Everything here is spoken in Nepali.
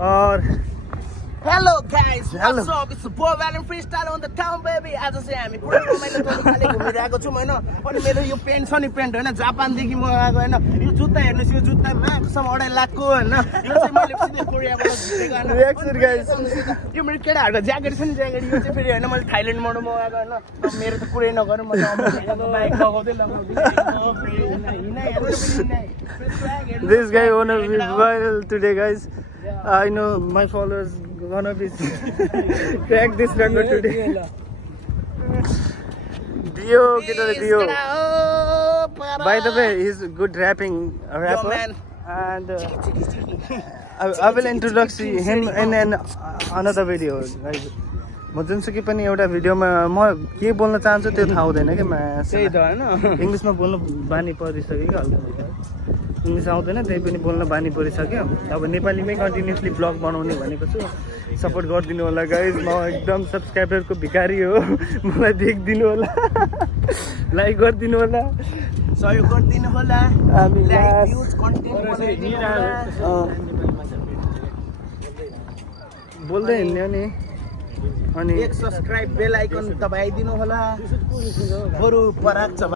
और Hello guys, what's up? It's boy Valen Freestyle on the town baby. आज चाहिँ हामी पुरै रमाइलो तरिकाले घुमिरहेको छौँ हैन। अनि मेरो यो पेन्ट छ नि पेन्ट हैन जापानदेखि म आएको हैन। यो जुत्ता हेर्नुस् यो जुत्ता म्याक्सम 2.5 लाखको हैन। यो चाहिँ मैले सिधै कोरियाबाट झिकेको हैन। रिएक्सन गाइस यो मेरो केटाहरुको ज्याकेट छ नि ज्याकेट यो चाहिँ फेरि हैन मैले थाइल्यान्डबाट मगाएको हैन। मेरो त कुरै नगरौँ म त अमेरिकाको बाइक लगाउँदै This guy wanna be viral today guys. I know my followers gonna be crack this record today. Dio, get a Dio. By the way, he's a good rapper. And I will introduce him in another video, guys. म जुनसुकै पनि एउटा भिडियोमा म के बोल्न चाहन्छु त्यो थाहा हुँदैन के त्यही त हैन इंग्लिशमा बोल्न बानी परिसक्यो के हल्का इंग्लिश आउँदैन त्यही पनि बोल्न बानी परिसक्यो अब नेपालीमै कन्टिन्युअसली ब्लग बनाउने भनेको छु सपोर्ट गरिदिनु होला गाइज म एकदम सब्स्क्राइबरको भिखारी हो मलाई देखिदिनु होला लाइक गरिदिनु होला सहयोग गरिदिनु होला हामी भ्युज कन्टेन्ट बनाइदिनु होला बोल्दै हिँड्ने नि अनि एक सब्स्क्राइब बेल आइकन दबाइदिनु होला बरु पराग छ